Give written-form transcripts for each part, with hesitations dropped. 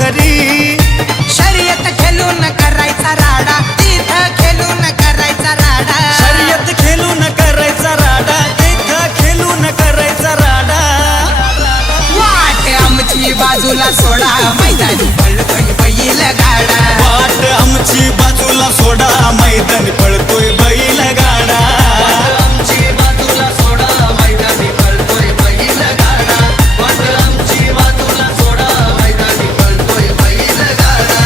खरी. शर्यत खेळून करायचा राडा, तिथं खेळून करायचा राडा. शर्यत खेळून करायचा राडा, तिथं खेळून करायचा राडा. वाट आमची बाजूला सोडा, मैदानी पळतोय बैल गाडा. वाट आमची बाजूला सोडा, मैदानी पळतोय बैल गाडा. आमची बाजूला सोडा, मैदानी पळतोय बैल गाडा. वाट आमची बाजूला सोडा, मैदानी पळतोय बैल गाडा.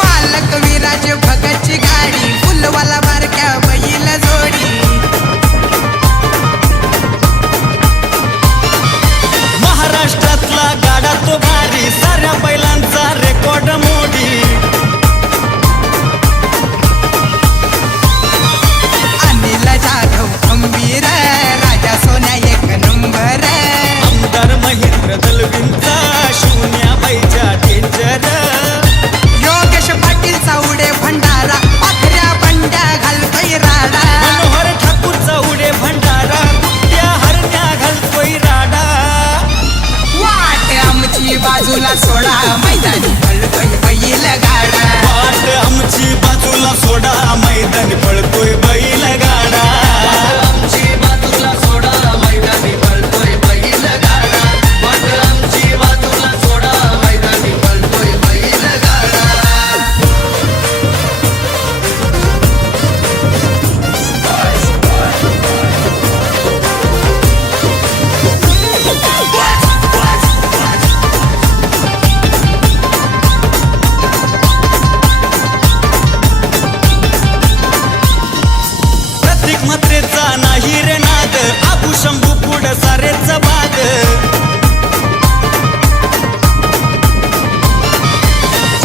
मालक विराज भगतची गाडी, फुलवाला बारक्या बैल जोडी. महाराष्ट्रातला गाडा तो भारी, साऱ्या बैलांचा रेकॉर्ड मोडी. अनिल जाधव खंबीर, राजा सोन्या एक नंबर. आमदार महेंद्र दलवींचा शून्या बाईच्या डेंजर. योगेश पाटील चावडे भंडारा, पाखऱ्या बंड्या घालतोय राडा. मनोहर ठाकूरचा उडे भंडारा, कुट्या हरण्या घालतोय राडा. वाट आमची बाजूला सोडा, मैदानी पळतोय बैल गाडा. वाट आमची बाजूला सोडा, मैदानी पळतोय बैल गाडा. आमची बाजूला सोडा, मैदानी पळतोय बैल गाडा. वाट आमची बाजूला सोडा, मैदानी पळतोय बैल गाडा. प्रत्येक मात्रेचा नाही रे नाद, आबू शंभू पुढ सारेच बाद.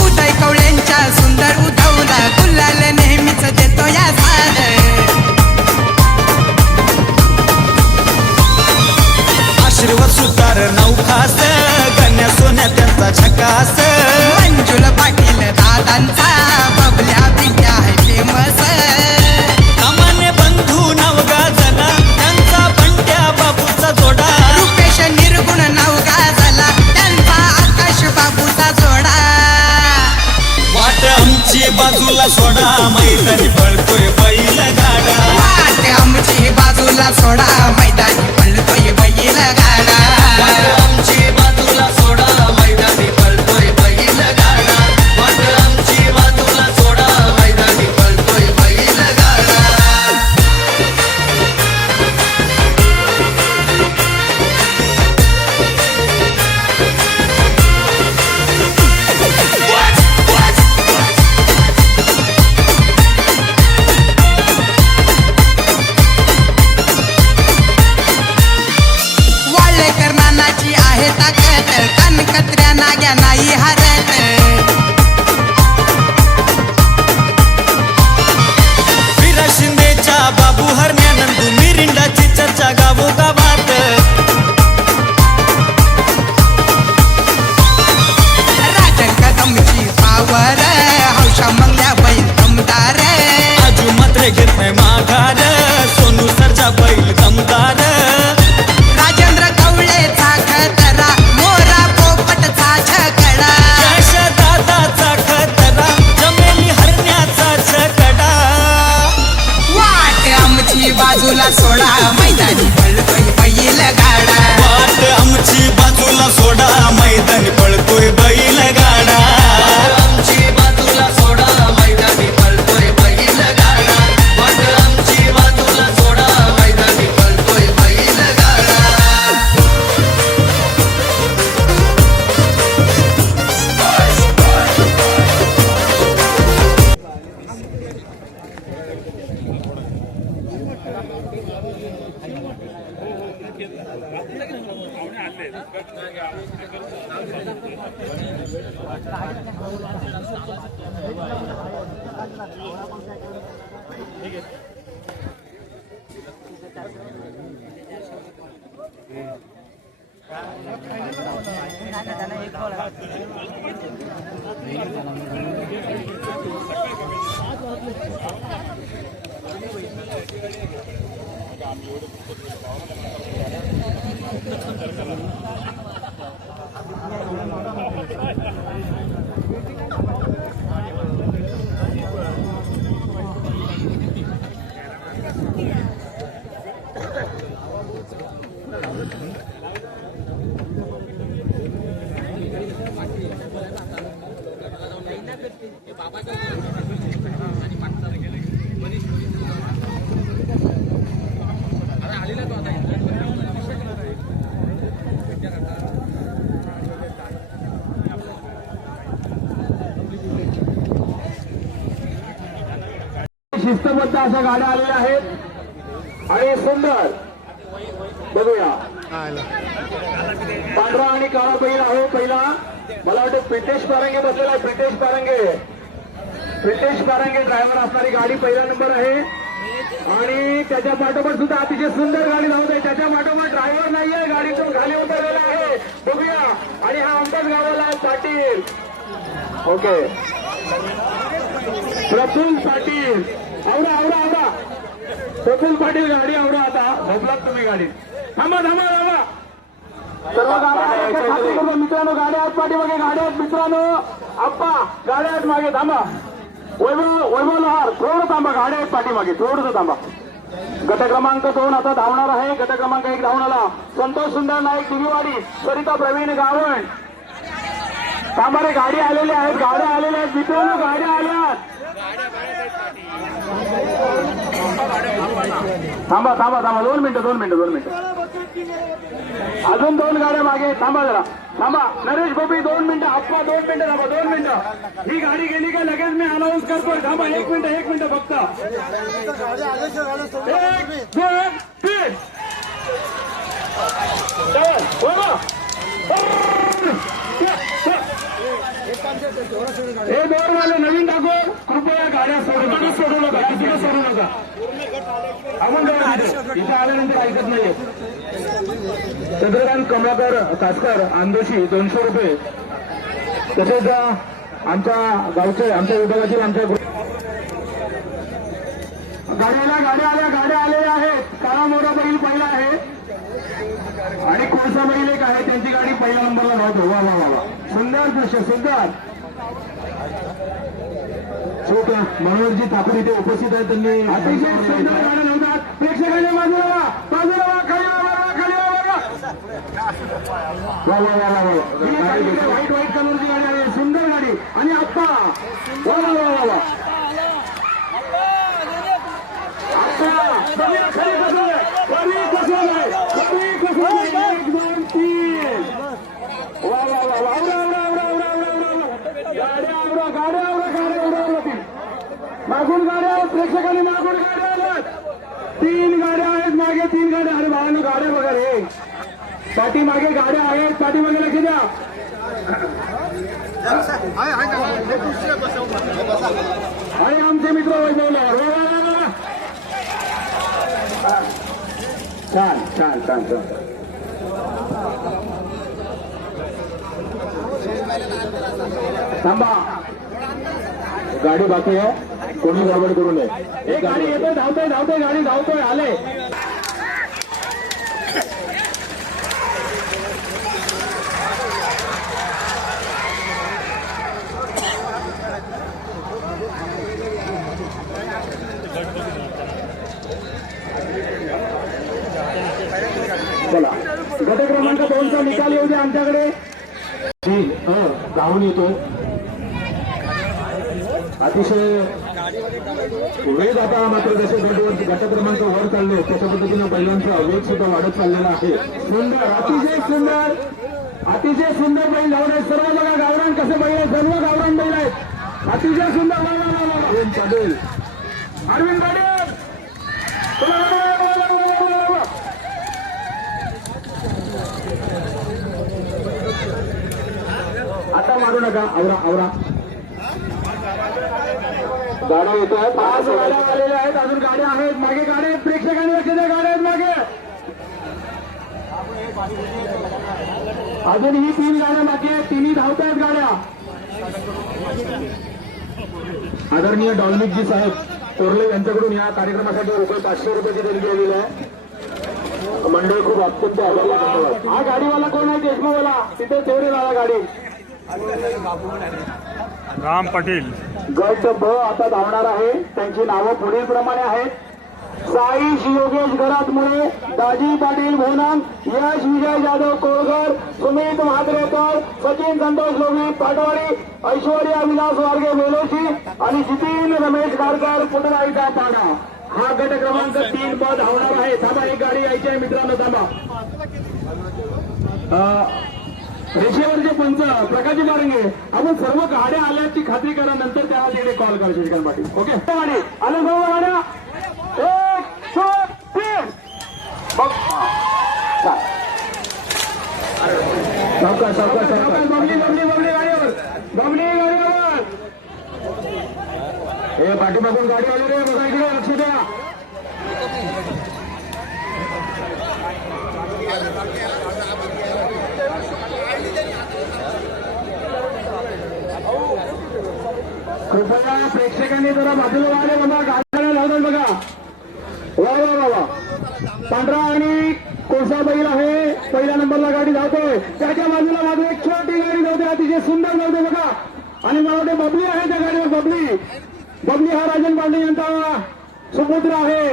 उदय कवळ्यांच्या सुंदर उधवला, गुलाल नेहमीच देतो या साद. आशीर्वाद सुतार नौखास, गण्या सोन्या त्यांचा झकास. मंजुल पाटील दादांचा, बबल्या पिंट्या आहे फेमस. सामान्य बंधू नाव गाजला, त्यांचा बंट्या बापूचा जोडा. रुपेश निर्गुण नाव गाजला, त्यांचा आकाश बाबूचा जोडा. वाट आमची बाजूला सोडा, मैदानी पळतोय बैल गाडा. वाट आमची बाजूला सोडा, मैदानी पळतोय बैल गाडा. वाट आमची बाजूला सोडा, मैदानी पळतोय बैल गाडा. वाट आमची बाजूला सोडा, मैदानी पळतोय बैल गाडा. वाळेकर नानाची आहे ताकद, कनकत्र्या नाग्या नाही हरत. विरा शिंदेच्या बाबू हरण्या नंदू, मिरिंडाची चर्चा गावोगावात. राजन कदमची पावर, हौशा मंगल्या बैल दमदार. आजू मात्र घेत नाही माघार, सोनू सरजा बैल दमदार. राजेंद्र कवळेचा खतरा, मोरा पोपटचा छकडा. यश दादाचा खतरा, जमेली हरण्याचा छकडा. वाट आमची बाजूला सोडा, मैदानी पळतोय बैल गाडा. वाट आमची बाजूला सोडा, मैदानी पळतोय बैल गाडा. आमची बाजूला सोडा, मैदानी पळतोय बैल गाडा. वाट आमची बाजूला सोडा, मैदानी पळतोय बैल गाडा. शिस्तबद्ध अशा गाड्या आलेल्या आहेत आणि सुंदर बघूया पांढरा आणि काळा बैल आहे पहिला. मला वाटतं प्रितेश पारंगे बसलेला आहे. प्रितेश पारंगे ड्रायव्हर असणारी गाडी पहिला नंबर आहे आणि त्याच्या पाठोपाठ सुद्धा अतिशय सुंदर गाडी धावत आहे. त्याच्या पाठोपाठ ड्रायव्हर नाहीये, गाडीतून खाली उतरलेला आहे. बघूया आणि हा आमदार गावाला पाटील. ओके प्रफुल्ल पाटील आवडा आवडा आवडा प्रफुल्ल पाटील गाडी आवडा. आता झोपलात तुम्ही गाडी. थांबा थांबा थांबा सर्व गाड्या मित्रांनो. गाड्या आहेत पाठीमागे, गाड्या आहेत मित्रांनो. आप्पा गाड्या आहेत मागे. थांबा वैभव लोहार थोडं थांबा. गाड्या आहेत पाठीमागे, थोडंसं थांबा. गट क्रमांक 2 आता धावणार आहे. गट क्रमांक 1 धावणारा संतोष सुंदर नाईक दिगीवाडी, सरिता प्रवीण गावण. थांबा रे, गाडी आलेल्या आहेत, गाड्या आलेल्या आहेत मित्रांनो, गाड्या आल्या. थांबा थांबा थांबा 2 मिनिटं. अजून 2 गाड्या मागे. थांबा जरा थांबा. नरेश गोपी 2 मिनिटं. आप्पा 2 मिनिटं थांबा. 2 मिनिटं. ही गाडी गेली का लगेच मी अनाऊन्स करतोय. थांबा 1 मिनिटं फक्त. 1 2 3 हे दोरवाले नवीन टाकू. कृपया गाड्या सोडू नका. इथे आल्यानंतर ऐकत नाहीये. चंद्रकांत कमलाकर कासकर आंदोशी 200 रुपये. तसेच आमच्या गावचे, आमच्या विभागातील आमच्या गाड्या आलेल्या आहेत. काळा मोरा बैल पहिला आहे आणि कोळसा बैल एक आहे, त्यांची गाडी पहिल्या नंबरला धावतो. वा वा वा सुंदर दृश्य, सुंदर. मनोहरजी ठाकूर इथे उपस्थित आहेत. त्यांनी अतिशय सुंदर गाड्या धावतात. प्रेक्षकांच्या बाजूला व्हाईट कलरची गाडी आहे, सुंदर गाडी. आणि आप्पा वा वा वा वा मागून गाड्या आहेत. प्रेक्षकांनी मागून गाड्या आल्यात. 3 गाड्या आहेत मागे, 3 गाड्या. अरे भावांनो गाड्या बघा रे, पाठीमागे गाड्या आहेत. पाठीमागे लक्ष द्या. आणि आमचे मित्र वैभवले. छान छान छान छान. थांबा, गाडी बाकी आहे, कोणी गडबड करू नये. एक गाडी येतोय, धावतोय गाडी धावतोय. आले बोला. गट क्रमांक 2चा निकाल येऊ द्या आमच्याकडे. धावून येतोय. अतिशय वेग आता मात्र जसे गट क्रमांक वर चालले त्याच्या पद्धतीनं बैलांचा वेग सुद्धा वाढत चाललेला आहे. सुंदर, अतिशय सुंदर बैल धावणे. सर्व बघा गावरान कसे बैल आहेत, सर्व गावरान बैल आहेत. अतिशय सुंदर. अरविंद पाटील, आता मारू नका. आवरा गाड्या येत आहेत. 5 गाड्या आलेल्या आहेत. अजून गाड्या आहेत मागे. गाड्या आहेत, प्रेक्षकांनी लक्ष द्या. गाड्या आहेत मागे. अजूनही 3 गाड्या बाकी आहेत, तिन्ही धावतायत गाड्या. आदरणीय डॉल्मिकजी साहेब कोरले यांच्याकडून या कार्यक्रमासाठी रुपये 500 रुपयाची देणगी आलेली आहे. मंडळ खूप अत्यंत आभारी आहे. हा गाडीवाला कोण आहे? देशमुखवाला. तिथे तेवढे झाला गाडी. राम पाटील गट ब आता धावणार आहे. त्यांची नावं पुढील प्रमाणे आहेत: साईश योगेश घरातमुळे, दाजी पाटील भोनाम, यश विजय जाधव कोळगर, सुमित म्हात्रेकर, सचिन संतोष लोभी पाटवाडी, ऐश्वर्या विलास वारगे वेलोशी आणि जितीन रमेश गारकर पुतळाईचा पाडा. हा गट क्रमांक 3 ब धावणार आहे. थांबा, एक गाडी यायची आहे मित्रांनो, थांबा. रेषेवरचे पंच प्रकाशजी बारंगे, आपण सर्व गाड्या आल्याची खात्री करा, नंतर त्याला तिकडे कॉल करा श्रीकांत पाटील. ओके, गाडी आल्या सर्व गाड्या. 1 2 3 सावकाश सावकाश सावकाश. बबली बबली बबली गाडीवर, बबली गाडीवर. हे पाठीमागून गाडी आली रे, बघा इकडे, लक्ष द्या. कृपया प्रेक्षकांनी जरा बाजूला आले बघा, गाड्या लावतात बघा. वा वा वा वा. पांढरा आणि कोळसा बैल आहे, पहिल्या नंबरला गाडी धावतोय. त्याच्या बाजूला माझी एक छोटी गाडी धावते, अतिशय सुंदर धावते बघा. आणि मला वाटते बबली आहे त्या गाडीवर. बबली बबली हा राजन पांडे यांचा सुपुत्र आहे.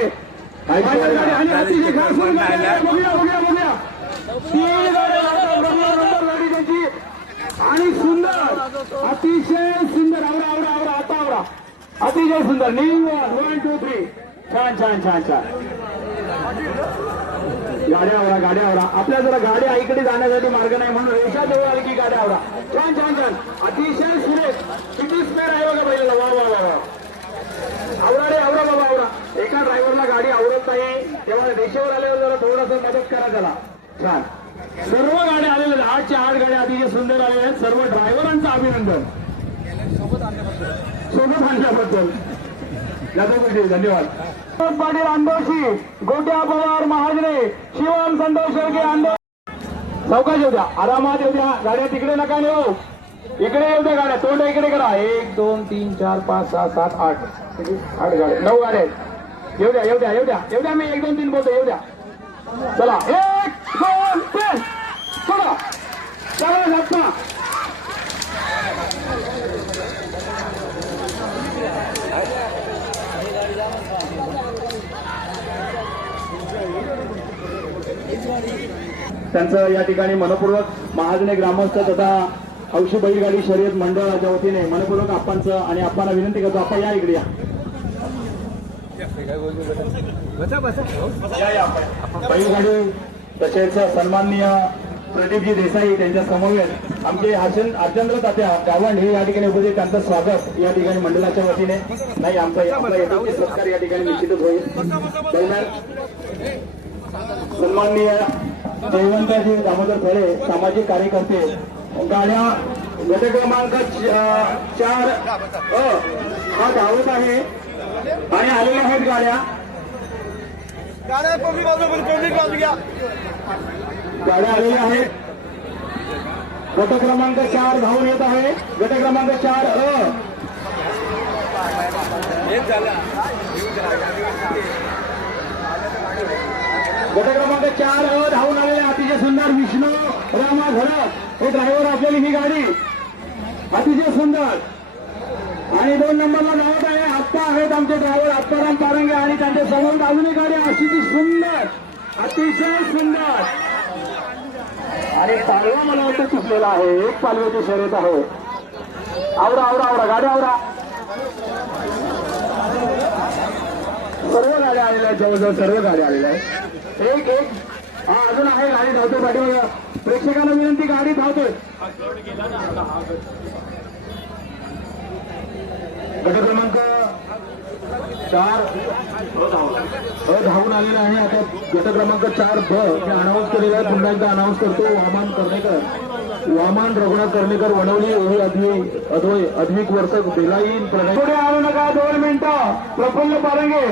आणि अतिशय खास बघूया बघूया बघूया. 3 गाड्या धावतात, नंबर गाडी त्याची. आणि सुंदर, अतिशय सुंदर. आवरा आवरा आवरा, आता आवरा. अतिशय सुंदर. 1 2 3. छान छान छान छान. गाड्या आवरा, गाड्या आवरा. आपल्या जरा गाड्या आईकडे जाण्यासाठी मार्ग नाही म्हणून रेषा जवळ आली की गाड्या आवरा. छान छान छान. अतिशय सुरेख. किती स्पेअर आहे बघा पहिल्याला. वा वा वा वा. आवरा रे, आवरा बाबा आवरा. एका ड्रायव्हरला गाडी आवरत नाही, तेव्हा रेषेवर आल्यावर जरा थोडंसं मदत करा त्याला. छान. सर्व गाड्या आलेल्या आहेत. 8च्या 8 गाड्या अतिशय सुंदर आलेल्या आहेत. सर्व ड्रायव्हरांचं अभिनंदन सोबत आणल्याबद्दल. धन्यवाद. पाटील अंदोशी, गोट्या पवार महाजने, शिवम संतोष शेळके अंदो. सावकाश येऊ द्या, आरामात येऊ द्या. गाड्या तिकडे नका नेऊ, इकडे येऊ द्या गाड्या. तोंड इकडे करा. 1 2 3 4 5 6 7 8 8 गाड्या, 9 गाड्या आहेत. येऊ द्या येऊ द्या येऊ द्या येऊ द्या. मी 1 2 3 बोलतो, येऊ द्या. चला 1 2 3. चला चला जाता. त्यांचं या ठिकाणी मनपूर्वक महाजने ग्रामस्थ तथा हौशी बैलगाडी शर्यत मंडळाच्या वतीने मनपूर्वक आप्पांचं आणि आप्पांना विनंती करतो, आप्पा या इकडे या. बैलगाडी तसेच सन्माननीय प्रदीपजी देसाई त्यांच्या समवेत आमचे अर्चंद्र तात्या गावंड हे या ठिकाणी उपस्थित. त्यांचं स्वागत या ठिकाणी मंडळाच्या वतीने. नाही, आमचा सत्कार या ठिकाणी निश्चितच होईल. दरम्यान सन्माननीय जयवंतजी दामोदर खळे सामाजिक कार्यकर्ते गाड्या गट क्रमांक 4 हा धावत आहे आणि आलेल्या आहेत गाड्या. गाड्या आलेल्या आहेत. गट क्रमांक 4 धावून येत आहे. गट क्रमांक 4 गट क्रमांक 4 धावून आलेले अतिशय सुंदर विष्णू रामा घरत हे ड्रायव्हर असलेली ही गाडी अतिशय सुंदर. आणि 2 नंबरला धावत आहे आप्पा आहेत आमचे ड्रायव्हर आप्पाराम पारंगे आणि त्यांच्या समोर अजूनही गाडी अशी सुंदर, अतिशय सुंदर. आणि पालवा मला वाटतं चुकलेला आहे. 1 पालव्याची शर्यत आहे. आवरा आवरा आवरा, गाड्या आवरा. सर्व गाड्या आलेल्या आहेत, जवळजवळ सर्व गाड्या आलेल्या आहेत. एक हा अजून आहे गाडी धावतोय पाठीमागं. प्रेक्षकांना विनंती, गाडी धावतोय. गट क्रमांक 4 धावून आलेला आहे. आता गट क्रमांक 4 ब हे अनाऊन्स केलेलं आहे. पुन्हा एकदा अनाऊन्स करतो. वामान रघुनाथ कर्णेकर वडवली हे अद्विक वर्षक बेलाईन पुढे आणू नका. 2 मिनिटं. प्रफुल्ल पारंगे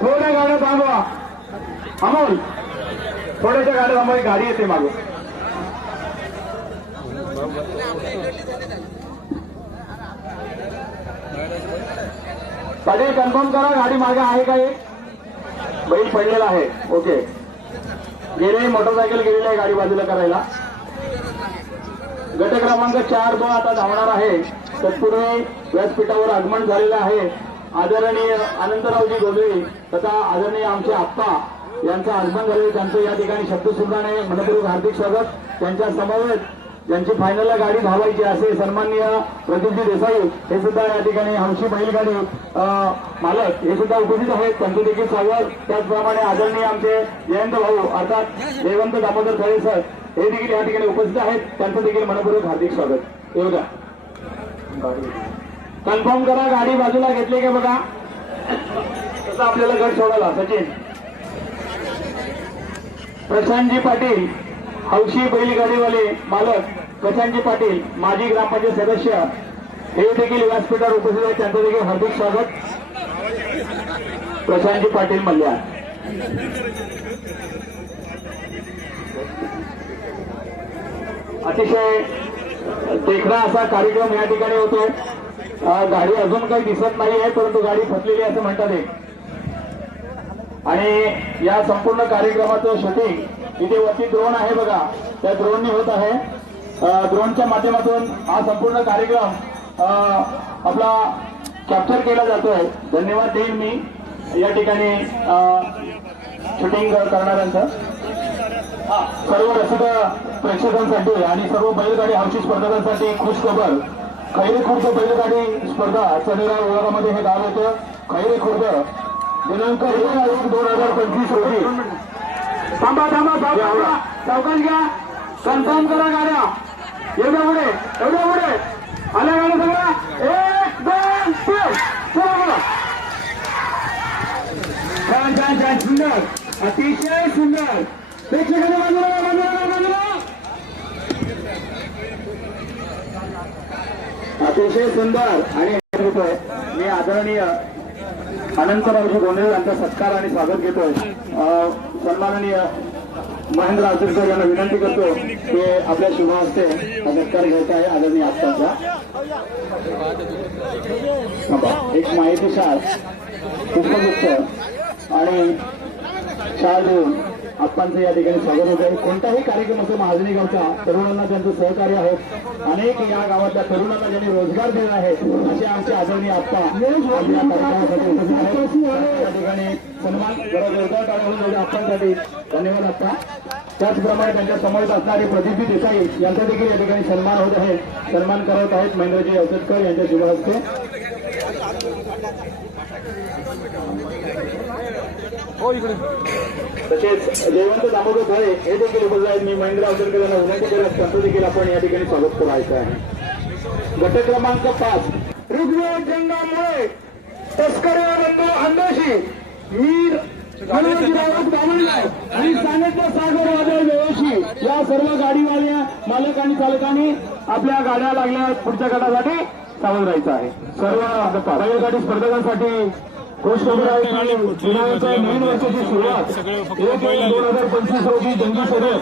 थोड्या गाड्या थांबवा. अमोल थोड्याशा गाड्या थांबा, एक गाडी येते मागून. पाटील कन्फर्म करा, गाडी मागे आहे का? एक बैल पडलेला आहे. ओके, गेले मोटरसायकल गेलेली आहे गाडी बाजूला करायला. गट क्रमांक 4-2 आता धावणार आहे. तत्पूर्वी व्यासपीठावर आगमन झालेलं आहे आदरणीय अनंतरावजी गोंधळी तथा आदरणीय आमचे आप्पा यांचं आगमन झाले. त्यांचं या ठिकाणी शब्दसुद्धाने मनपूर्वक हार्दिक स्वागत. त्यांच्या समवेत ज्यांची फायनलला गाडी धावायची असे सन्माननीय प्रदीपजी देसाई हे सुद्धा या ठिकाणी हौशी बैलगाडी मालक हे सुद्धा उपस्थित आहेत. त्यांचे देखील स्वागत. त्याचप्रमाणे आदरणीय आमचे जयंत भाऊ अर्थात जयवंत दामोदर खळे सर हे देखील या ठिकाणी उपस्थित आहेत. त्यांचं देखील मनपूर्वक हार्दिक स्वागत. येऊ द्या. कन्फर्म करा, गाडी बाजूला घेतली का बघा. तसं आपल्याला गट सोडायला. सचिन प्रशांतजी पाटील हौशी बैलगाडीवाले मालक प्रशांतजी पाटील माजी ग्रामपंचायत सदस्य हे देखील व्यासपीठावर उपस्थित आहेत. त्यांचं देखील हार्दिक स्वागत. प्रशांतजी पाटील मल्ल्याण. अतिशय देखणा असा कार्यक्रम या ठिकाणी होतो. गाडी अजून काही दिसत नाही आहे, परंतु गाडी फसलेली असं म्हणतात आहे. आणि या संपूर्ण कार्यक्रमाचं शूटिंग इथे वरती ड्रोन आहे बघा, त्या ड्रोनने होत आहे. ड्रोनच्या माध्यमातून हा संपूर्ण कार्यक्रम आपला कॅप्चर केला जातोय. धन्यवाद देईन मी या ठिकाणी शूटिंग करणाऱ्यांचं. सर्व रसिक प्रेक्षकांसाठी आणि सर्व बैलगाडी हौशी स्पर्धकांसाठी खुश खबर. खैरेखुर्द बैलगाडी स्पर्धा चनेरा विभागामध्ये हे गाव येतं. खैरेखुर्द दिनांक 1/1/2025 रोजी. थांबा सावकाश घ्या. कन्फर्म करा गाड्या. एवढ्या पुढे आल्या गाड्या सगळ्या. 1 2 3 चला बोला. छान सुंदर, अतिशय सुंदर. प्रेक्षकांनी बाजूला अतिशय सुंदर. आणि मी आदरणीय अनंतरावजी गोंधळे यांचा सत्कार आणि स्वागत घेतोय. सन्माननीय महेंद्र आचरेकर यांना विनंती करतो की आपल्या शुभ हस्ते हा सत्कार घ्यायचा आहे आदरणीय आप्पांचा. एक माहिती शाळ पुष्पगुच्छ आणि शाळ देऊन आप्पांचं या ठिकाणी स्वागत होत आहे. कोणताही कार्यक्रम असो महाजनी गावचा तरुणांना त्यांचं सहकार्य आहे. अनेक या गावातल्या तरुणांना ज्यांनी रोजगार दिला आहे असे आमचे आदरणीय आप्पा आपल्या कार्यक्रमासाठी उपस्थित आहेत. या ठिकाणी सन्मान जरा जोरदार टाळ्या होऊन आप्पांसाठी धन्यवाद आप्पा. त्याचप्रमाणे त्यांच्या समोर असणारे प्रदीपजी देसाई यांचा देखील या ठिकाणी सन्मान होत आहे. सन्मान करत आहेत महेंद्रजी अवचटकर यांच्या शुभ हस्ते. तसेच जयवंत दामोदर खळे हे देखील उपस्थित आहेत. मी महेंद्र अवचटकर यांना विनंती करत त्यांचं देखील आपण या ठिकाणी स्वागत करायचं आहे. गट क्रमांक 5 ऋग्वेद जंगामुळे तस्करी अंदाशी मीर आणि सांगितलं सागर वादळ व्यवशी या सर्व गाडीवाल्या मालक आणि चालकांनी आपल्या गाड्या लागल्या. पुढच्या गटासाठी सावध राहायचं आहे. सर्व बैलगाडी स्पर्धकांसाठी खुश खबर आहे. दिनांक नवीन वर्षाची सुरुवात 1/1/2025 रोजी जंगी शर्यत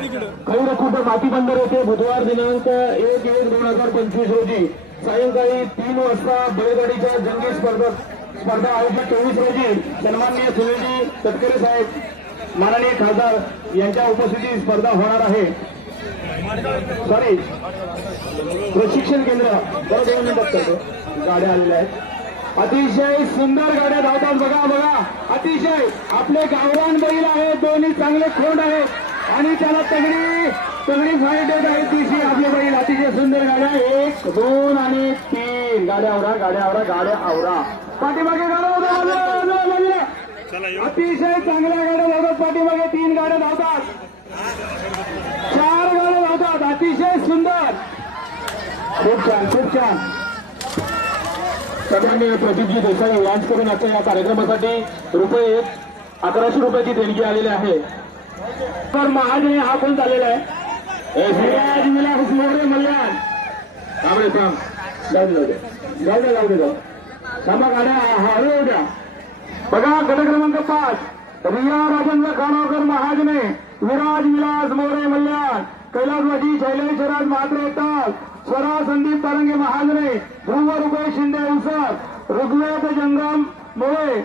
खैरखुर्द माती बंदर येथे बुधवार दिनांक 1/1/2025 रोजी सायंकाळी 3 वाजता बैलगाडीच्या जंगी स्पर्धा आयोजित 24 रोजी सन्माननीय सुनीलजी तटकरे साहेब माननीय खासदार यांच्या उपस्थितीत स्पर्धा होणार आहे. सॉरी प्रशिक्षण केंद्र बरोबर बघतो गाड्या आलेल्या आहेत. अतिशय सुंदर गाड्या धावतात बघा. अतिशय आपले गावरान बैल आहेत. दोन्ही चांगले खोंड आहेत आणि त्याला तगडी फाईट देत आहेत. तिशी आपले बैल अतिशय सुंदर गाड्या. 1 2 आणि 3 गाड्या आवरा. पाठीमागे गाड्या अतिशय चांगल्या गाड्या धावतात. पाठीमागे 3 गाड्या धावतात. 4 गाड्या धावतात. अतिशय सुंदर. खूप छान. सन्माननीय प्रदीपजी देसाई यांच्याकडून आता या कार्यक्रमासाठी ₹1100 रुपयाची देणगी आलेली आहे. तर महाजने हा फोन झालेला आहे. विलास मोरे मल्ल्याण थांबे जाऊ दे थांबा गाड्या हळू द्या. बघा गट क्रमांक 5 रिया राजेंद्र खानावकर महाजने विराज विलास मोरे मल्याण, कैलासवासी शैलेश राज म्हात्रे एकताल, स्वरा संदीप तरंगे महाजने, ध्रुव रुपये शिंदे उसर, ऋग्वेद जंगम मोळे,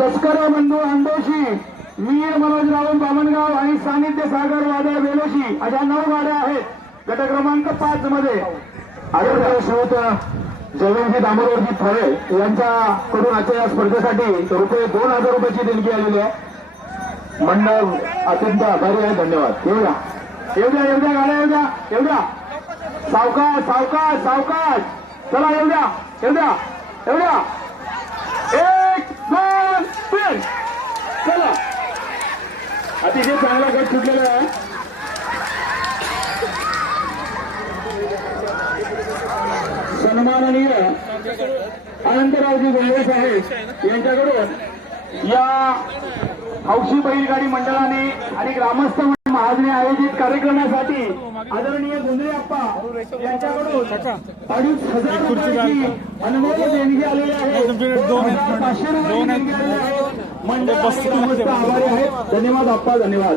तस्कर बंधू अंडोशी, वीर मनोज रावण बामणगाव आणि सानिध्य सागर वादळ बेलोशी अशा 9 गाड्या आहेत गट क्रमांक 5 मध्ये. आदरणीय श्रोत जयवंशी दामोदरजी फळे यांच्याकडून आजच्या या स्पर्धेसाठी रुपये 2000 रुपयाची देणगी आलेली आहे. मंडळ अत्यंत आभारी आहे. धन्यवाद. येऊ द्या गाड्या सावकाश सावकाश सावकाश. चला येऊ द्या 1 2 3. चला अतिशय चांगला गट सुटलेला आहे. सन्माननीय अनंतरावजी गोंधळे साहेब यांच्याकडून या हौशी बैलगाडी मंडळाने आणि ग्रामस्थ महाजने आयोजित कार्यक्रमासाठी आदरणीय गोंधळे अप्पा यांच्याकडून 2,500 रुपयाची अनमोल देणगी आलेली आहे. 500 रुपये देणगी आलेली आहे. मंडळ आभारी आहेत. धन्यवाद अप्पा. धन्यवाद.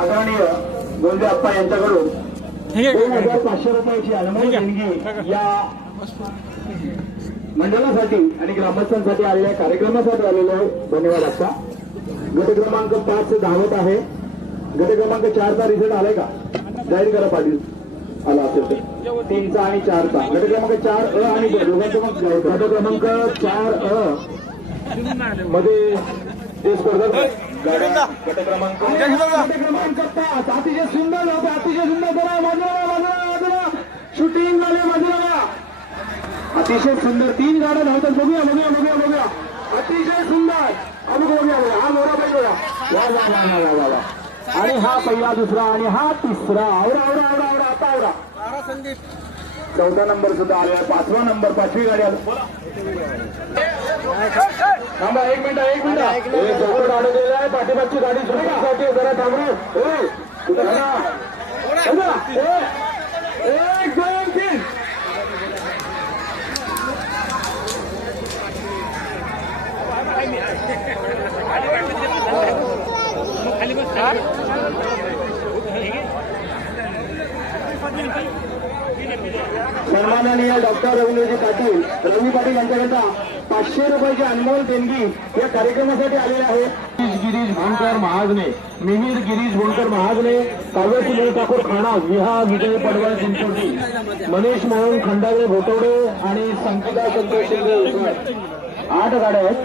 आदरणीय गोंधळे अप्पा यांच्याकडून 2,500 रुपयाची अनमोल देणगी या मंडळासाठी आणि ग्रामस्थांसाठी आलेल्या कार्यक्रमासाठी आलेले आहे. धन्यवाद अप्पा. गट क्रमांक 5 धावत आहे. गट क्रमांक 4चा रिझल्ट आलाय का? जाहीर करा पाटील. आला असेल तर 3चा आणि 4चा. गट क्रमांक 4 अ आणि ब दोघांचं मग गट क्रमांक 4 अ मध्ये ते स्पर्धा गट क्रमांक 5 अतिशय सुंदर होते. अतिशय सुंदर. बाजूला शूटिंग झाले. बाजूला अतिशय सुंदर 3 गाड्या धावतात. बघूया अतिशय सुंदर. बघूया हा मोरा पाहिजे वा. आणि हा पहिला, दुसरा आणि हा तिसरा. आवरा आता आवरा. 4था नंबर सुद्धा आलेला. 5वा नंबर 5वी गाडी आली. थांबा 1 मिनिट. चौकट अडकलेलं आहे. पाठीमागची गाडी सुटण्यासाठी जरा थांबरू. 1 2 3. सन्माननीय डॉक्टर रवी पाटील यांच्याकरता 500 रुपयाची अनमोल देणगी या कार्यक्रमासाठी आलेले आहे. गिरीश भोंडकर महाजने, मिहीर गिरीश भोंडकर महाजने, काव्य सुनील ठाकूर खाणा, विहा विजय पडवळ चिंचोटी, मनीष मोहन खंडागळे भोटवडे आणि संकिता संतोष शिंदे. 8 गाड्या आहेत.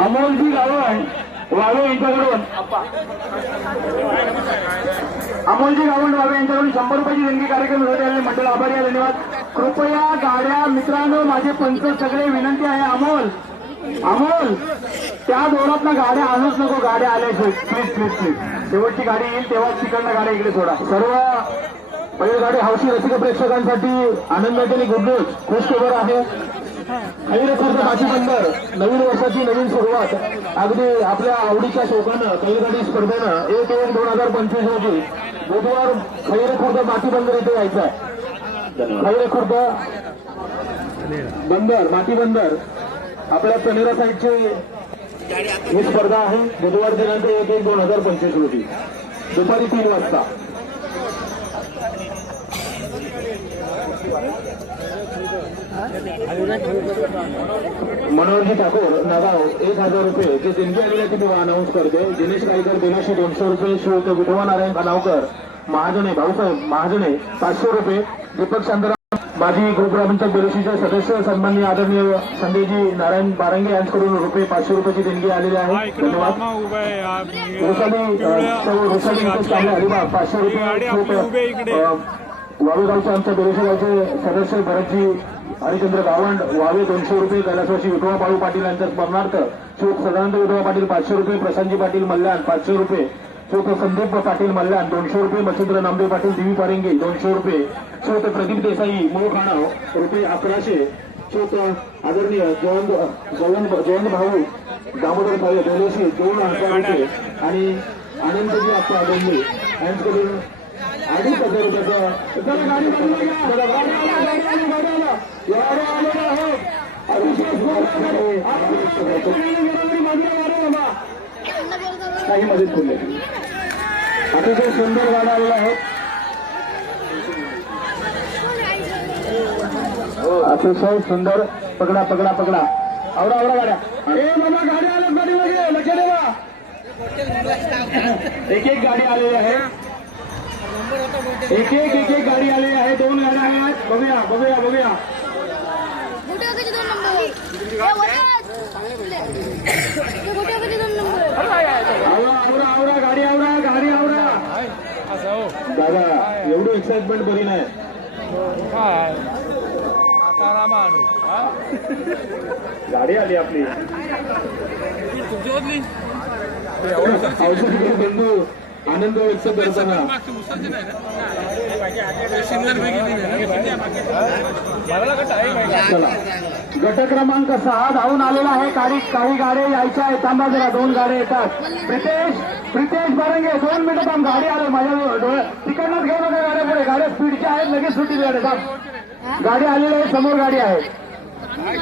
अमोलजी गावण वावे यांच्याकडून अमोलजी गावंड वावे यांच्याकडून 100 रुपयाची देणगी कार्यक्रमासाठी आलेले मंडळ आभारी आहे. धन्यवाद. कृपया गाड्या मित्रांनो, माझे पंच सगळे विनंती आहे. अमोल त्या दोरातनं गाड्या आणूच नको. गाड्या आल्याशिवाय प्लीज. शेवटची गाडी येईल तेव्हाच तिकडनं गाड्या इकडे सोडा. सर्व बैलगाडी हौशी रसिक प्रेक्षकांसाठी आनंदाची आणि गुड न्यूज खुश खबर आहे. खैरेखुर्द माचीबंदर नवीन वर्षाची नवीन सुरुवात अगदी आपल्या आवडीच्या शोकानं बैलगाडी स्पर्धेनं 1/1/2025 रोजी बुधवार खैरेखुर्द माचीबंदर इथे यायचं आहे. खैरेखुर्द बंदर माचीबंदर आपल्या कनेरा साईडची ही स्पर्धा आहे. बुधवार दिनांक 1/1/2025 रोजी दुपारी 3 वाजता. मनोहरजी ठाकूर नगाव 1000 रुपये जे देणगी आलेल्या ती अनाऊन्स करते. दिनेश कायकर 200 रुपये. शिवत विठोबा नारायण खानावकर महाजने भाऊसाहेब महाजने 500 रुपये. दीपक शांताराम माजी ग्रुपग्रामपंचायत बेलोशीचे सदस्य सन्माननीय आदरणीय संजयजी नारायण बारंगे यांच्याकडून रुपये 500 रुपयाची देणगी आलेली आहे. धन्यवाद. रोसाली अलिबाग 500 रुपये. वावेगावचे आमच्या बेलोशी गावचे सदस्य भरतजी हरिचंद्र गावंड वावे 200 रुपये. कैलासवासी विठोबा बाळू पाटील यांच्या स्मरणार्थ चूक सदानंद विठोबा पाटील 500 रुपये. प्रशांतजी पाटील मल्याण 500 रुपये. चूक संदीप पाटील मल्याण 200 रुपये. मच्छिंद्र नामदेव पाटील देवी पारेंगे 200 रुपये. चूक प्रदीप देसाई मूळ खाणाव रुपये 1100. चूक आदरणीय जयंत भाऊ दामोदर भाऊ बेलोशी 2000 रुपये. आणि आनंदजी आपल्या डोंबे यांच्याकडून 2,500 रुपयाचं. काही मदत केली. अतिशय सुंदर गाड्या आलेल्या आहेत. अतिशय सुंदर. पकडा पकडा पकडा. आवडा आवडा गाड्या. ए बाबा गाड्या आल्या गाडीमध्ये लक्ष ठेवा. एक एक गाडी आलेली आहे. एक एक गाडी आलेली आहे. 2 गाड्या आहेत. बघूया बघूया बघूया. आवरा आवरा गाडी आवरा गाडी आवरा. दादा एवढं एक्साइटमेंट बरी नाही. गाडी आली आपली. औषधी बंधू आनंद व्यक्त करताना चला गट क्रमांक 6 धावून आलेला आहे. काही गाड्या यायच्या आहेत. थांबा जरा. 2 गाड्या येतात. प्रितेश बारंगे 2 मिनिटं थांब. गाडी आले माझ्या डोळ्यात. तिकडनंच घेऊ नका गाड्या पुढे. गाड्या स्पीडच्या आहेत. लगेच सुटी गाड्या. थांब. गाडी आलेली आहे. समोर गाडी आहे. गाडी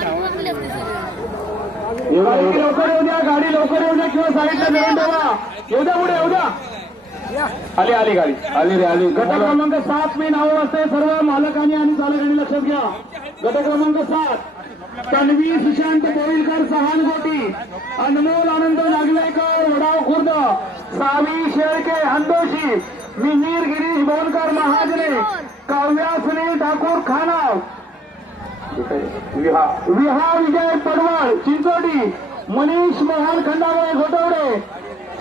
लवकर येऊ द्या. गाडी लवकर येऊ द्या किंवा साईडला मिळून ठेवा. येऊ द्या पुढे येऊ द्या. आली आली गाडी. आली रे आली. गट क्रमांक 7 मी नाव असते. सर्व मालकांनी आणि चालकांनी लक्षात घ्या. गट क्रमांक 7 तन्वी सुशांत बोईलकर सहानगोटी, अनमोल आनंद नागवेकर वडाव खुर्द, सावी शेळके हंदोशी, मिहीर गिरीश बोनकर महाजने, काव्या सुनील ठाकूर खानाव, विहा विजय पडवळ चिंचोटी, मनीष मोहन खंडागळे घोटवडे,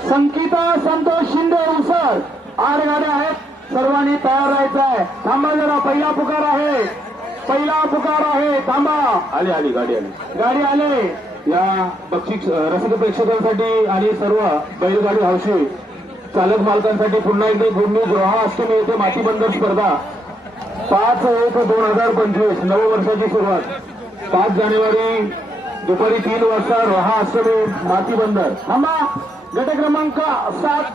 संकिता संतोष शिंदे उसर. 8 गाड्या आहेत. सर्वांनी तयार राहायचं आहे. थांबा जरा. पहिला पुकार आहे. पहिला पुकार आहे. थांबा. आली आली गाडी आली. गाडी आले. या बक्षीस रसिक प्रेक्षकांसाठी आणि सर्व बैलगाडी हौशी चालक मालकांसाठी पुन्हा एकदा गुड न्यूज. रोहा अष्टमी येथे माती बंदर स्पर्धा 5/1/2025 नववर्षाची सुरुवात. 5 जानेवारी दुपारी 3 वाजता रोहा अष्टमी माती बंदर. थांबा. गट क्रमांक 7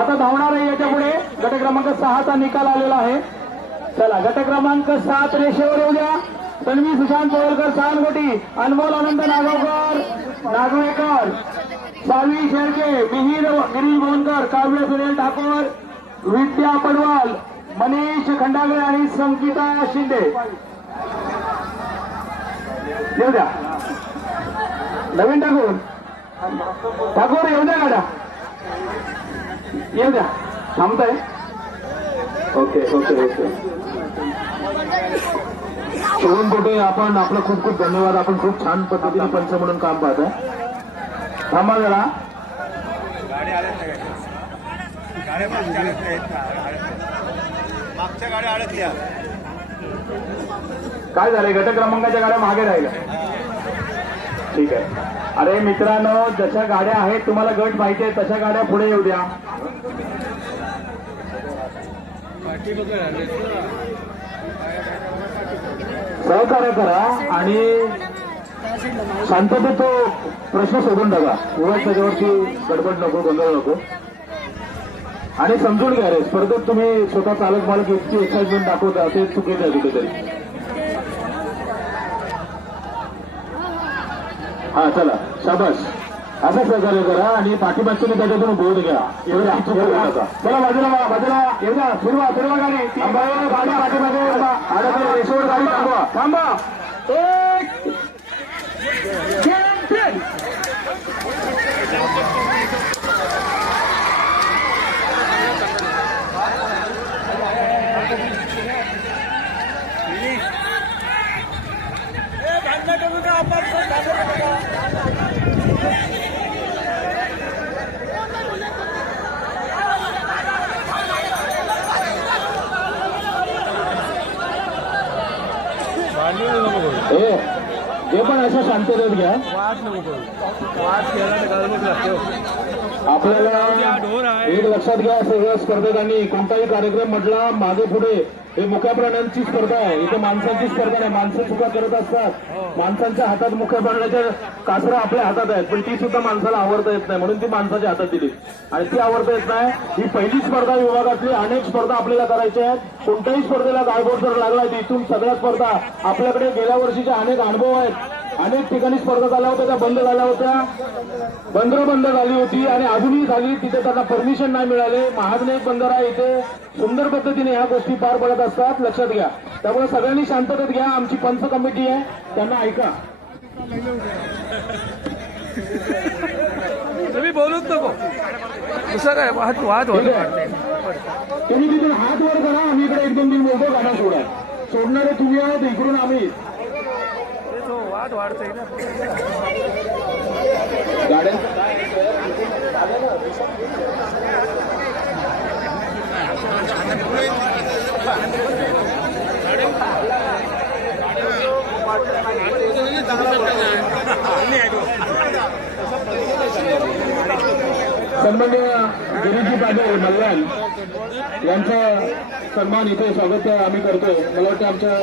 आता धावणार आहे. याच्या पुढे गट क्रमांक 6चा निकाल आलेला आहे. चला गट क्रमांक 7 रेषेवर येऊ द्या. तन्वी सुशांत बोरकर सहानगोटी, अनमोल आनंद नागवेकर, सावी शेळके, मिहीर गिरीश बोनकर, काव्य सुनील ठाकूर, विद्या पडवाल, मनीष खंडागळे आणि संकिता शिंदे. येऊ द्या. नवीन ठाकूर येऊ द्या. गाड्या येऊ द्या. थांबताय. Okay okay okay. Sohan Kote आपण आपलं खूप खूप धन्यवाद. आपण खूप छान पद्धतीने पंच म्हणून काम पाहताय. थांबा जरा. मागच्या गाड्या अडकल्या. काय झालंय? गट क्रमांकाच्या गाड्या मागे राहिल्या. ठीक आहे. अरे मित्रांनो, जशा गाड्या आहेत तुम्हाला गट माहिती आहे तशा गाड्या पुढे येऊ द्या. सहकार्य करा आणि शांततेत तो प्रश्न सोडून टाका. उगाच त्याच्यावरती गडबड नको, गोंधळ नको. आणि समजून घ्या रे, स्पर्धेत तुम्ही स्वतः चालक मालक इतकी एक्साइटमेंट दाखवता ते चुकीचं आहे कुठेतरी. हा चला शाबास. असं सहकार्य करा आणि पाठीमागचे त्याच्यातून बोध घ्या. चला बाजूला बाजूला एवढा फिरवा फिरवा गाडी. गाडी पाठीमागे रेषेवर गाडी थांबवा. थांबा. एक जे पण असं शांततेत घ्या. आपल्याला एक लक्षात घ्या, सगळ्या स्पर्धकांनी कोणताही कार्यक्रम म्हटला मागे पुढे हे मुख्या प्राण्यांची स्पर्धा आहे. इथे माणसांची स्पर्धा नाही. माणसं चुका करत असतात. माणसांच्या हातात मुख्य प्राण्याच्या कासरा आपल्या हातात आहेत, पण ती सुद्धा माणसाला आवडता येत नाही म्हणून ती माणसाच्या हातात दिली आणि ती आवडता येत नाही. ही पहिली स्पर्धा विभागातली. अनेक स्पर्धा आपल्याला करायच्या आहेत. कोणत्याही स्पर्धेला गायबोट जर लागला तिथून सगळ्या स्पर्धा आपल्याकडे गेल्या वर्षीचे अनेक अनुभव आहेत. अनेक ठिकाणी स्पर्धा झाल्या होत्या, त्या बंद झाल्या होत्या, बंद झाली होती आणि अजूनही झाली. तिथे त्यांना परमिशन नाही मिळाले. महाजनेक बंदरा इथे सुंदर पद्धतीने ह्या गोष्टी पार पडत असतात, लक्षात घ्या. त्यामुळे सगळ्यांनी शांततेत घ्या. आमची पंच कमिटी आहे, त्यांना ऐका. तुम्ही बोलूच नको, दुसरं काय वाद होत. तुम्ही तिथून हात वर करा, आम्ही इकडे 1-2 बोलतो, गाणं सोडा. सोडणारे तुम्ही आहात, इकडून आम्ही. वाद वाढतोय ना गाड्यांचं काय सन्माननीय गिरीजी पाटील मल्ल्याण यांचं सन्मान इथे स्वागत आम्ही करतोय. मला वाटतं आमच्या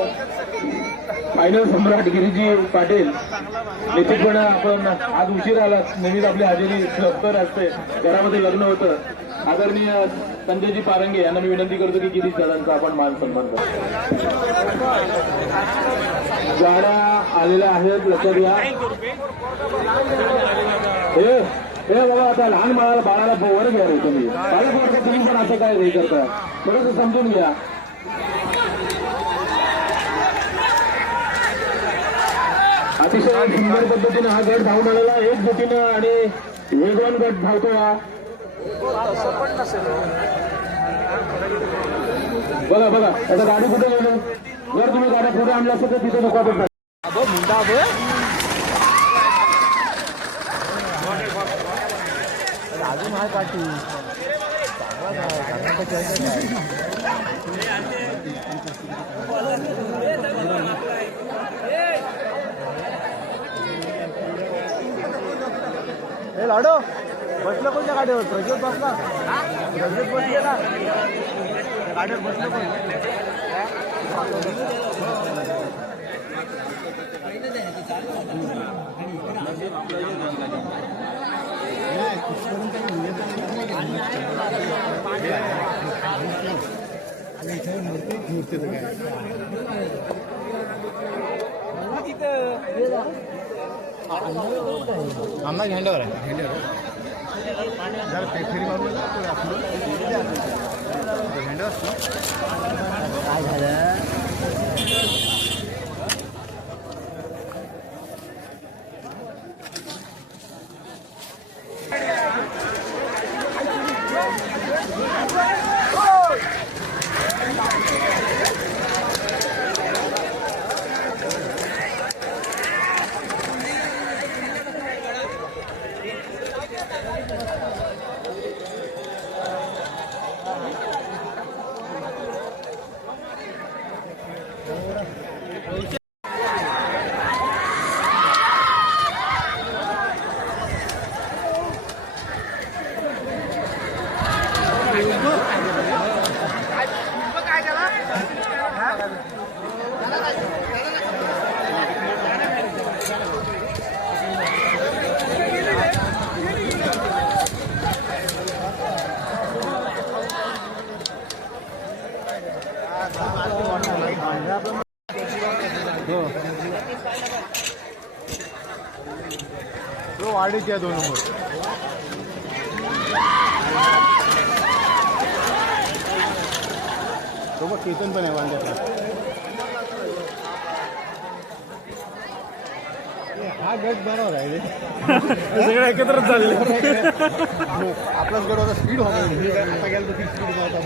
फायनल सम्राट गिरीजी पाटील निश्चितपणे आपण आज उशीर आला. नेहमीच आपली हजेरी लवकर असते, घरामध्ये लग्न होतं. आदरणीय संजयजी पारंगे यांना मी विनंती करतो की गिरीश दादांचा आपण मान सन्मान करू. गाड्या आलेल्या आहेत, लक्षात घ्या. हे बाबा, आता लहान बाळाला वर घ्या रे तुम्ही. पालक वर्ग तुम्ही पण असं काय हे करता, थोडंसं समजून घ्या. अतिशय सुंदर पद्धतीने हा गट धावून आलेला, एक गतीनं आणि वेगवान गट धावतो हा. बघा बघा, आता गाडी कुठे गेली. जर तुम्ही गाड्या पुढे आणल्या असतं तर तिथे दुखापत झाली. अजून आहे पाठी हे लाडो बसलं कोणत्या गाडीवर. प्रज्योत बसला, प्रज्योत बसले ना गाडीवर बसलं कोण. आम्हाला झेंड्यावर आहे, झेंड्यावर जरा फेरी मारून झेंड्यावर काय झालं. तो वाढीच्या 2 नंबर तो बघ, केतन पण आहे वांद्यातला. हा गट बरोबर आहे रे, सगळं एकत्रच चालले. आपलाच गट होता, स्पीड होता. आता गेलं तर स्पीड होता.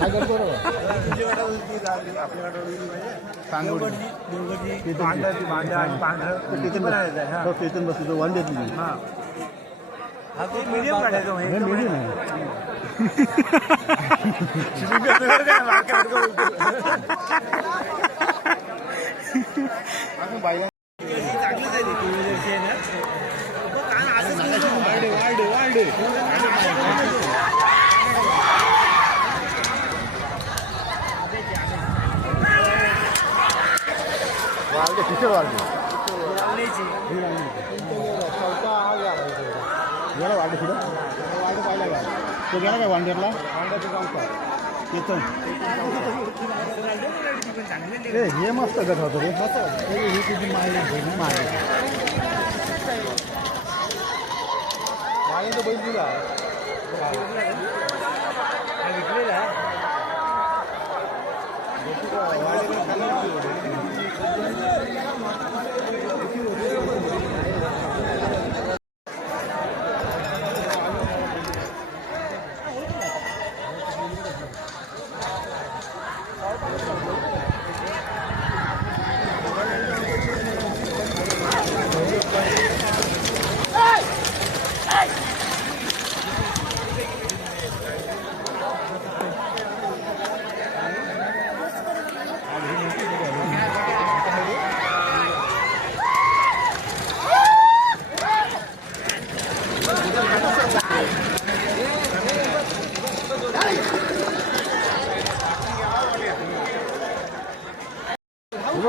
हा गट बरोबर. केतन बसतो तो वांद्यातली. मीडियम काढायचं, मीडियम आहे. किशोर वाढले गेला वाढले पुढं वाढ पाहिला का तो गेला काय वांडेरला वांड्याचं काम का येतं हे मस्त गट होतं रे ही किती मागे तो बैल दिला विकलेला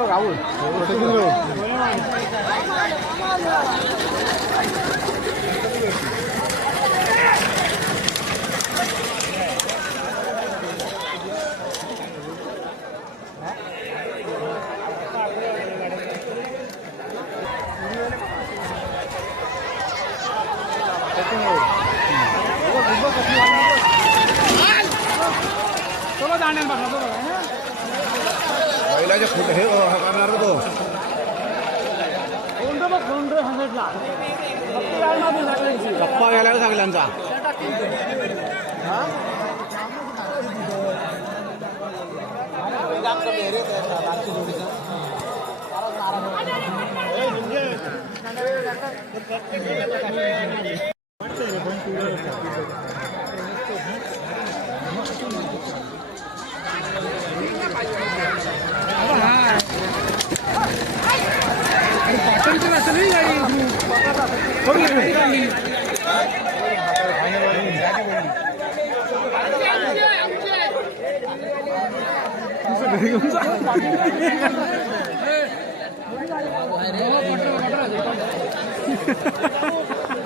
राहुल बैलाचे फुट हे करणार तो गप्पा घ्यायला सगळ्यांचा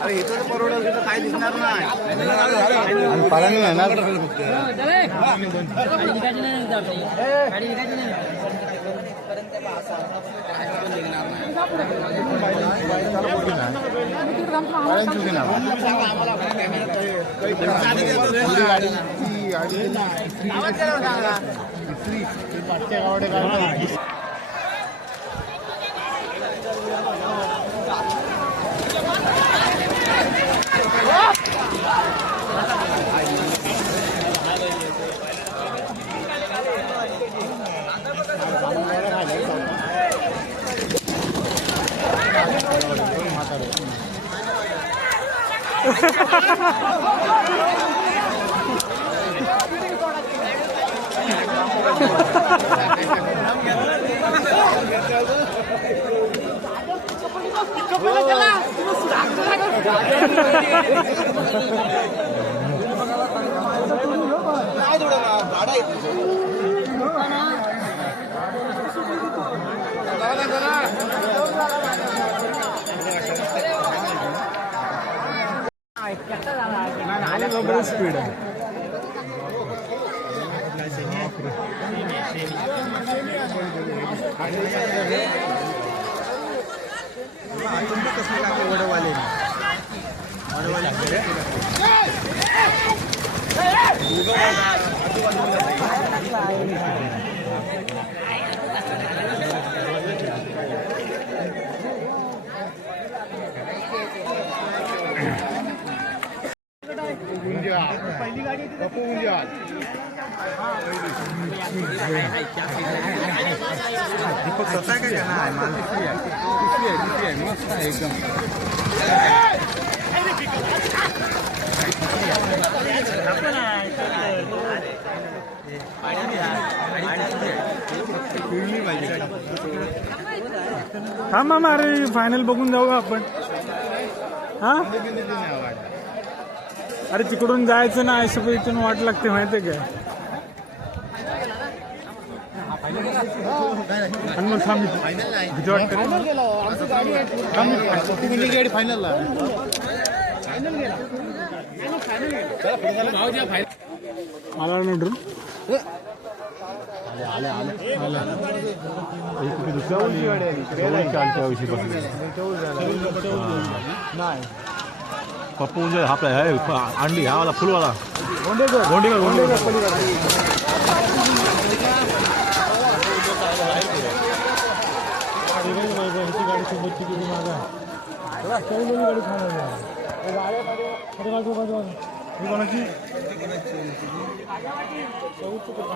अरे इथं परवडलं तिथं काय दिसणार नाही पाला नाही येणार स्पीड आहे पहिली गाडी दीपक स्वतः काय मस्त आहे एकदम थांबा अरे फायनल बघून जाऊ आपण हा अरे तिकडून जायचं ना अशा इथून वाट लागते माहितीये काय मग थांब भीती वाटते फायनलला मला नोडून नाही पप्पू म्हणजे आपला आहे अंडी हा वाला फुलवाला गोंडेकर गाडी सोबतची किती माझा गाडी कोणाची शॉर्टकट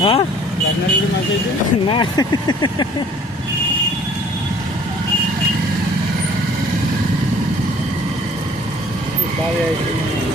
हां लागणार एवढी माझ्या इथे नाही बाळ यायची